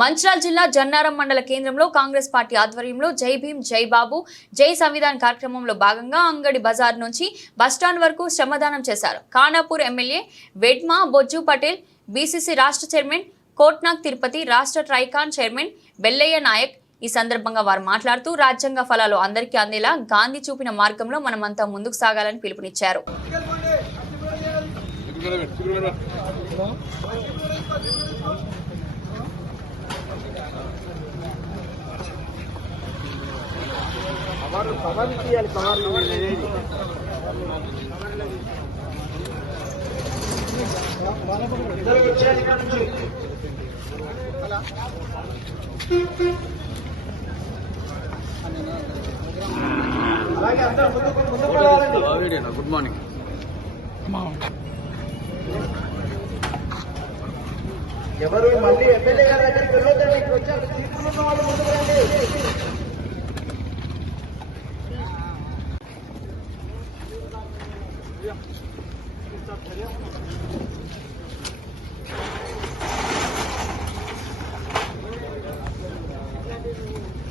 మంచిర్యాల జిల్లా జన్నారం మండల కేంద్రంలో కాంగ్రెస్ పార్టీ ఆధ్వర్యంలో జై భీమ్ జై బాబు జై సంవిధాన్ కార్యక్రమంలో భాగంగా అంగడి బజార్ నుంచి బస్టాండ్ వరకు శ్రమదానం చేశారు. ఖానాపూర్ ఎమ్మెల్యే వెడ్మా బొజ్జు పటేల్, బీసీసీ రాష్ట్ర చైర్మన్ కోట్నాక్ తిరుపతి, రాష్ట్ర ట్రైకాన్ చైర్మన్ బెల్లయ్య నాయక్ ఈ సందర్భంగా వారు మాట్లాడుతూ రాజ్యాంగ ఫలాలు అందరికీ అందేలా గాంధీ చూపిన మార్గంలో మనమంతా ముందుకు సాగాలని పిలుపునిచ్చారు. Good morning. ఎవరు మళ్ళీ ఎమ్మెల్యే గారి దగ్గరికి వెళ్ళొద్దండి. ఇక్కడ వచ్చారు తీసుకున్న వాళ్ళు ముందుకు రండి.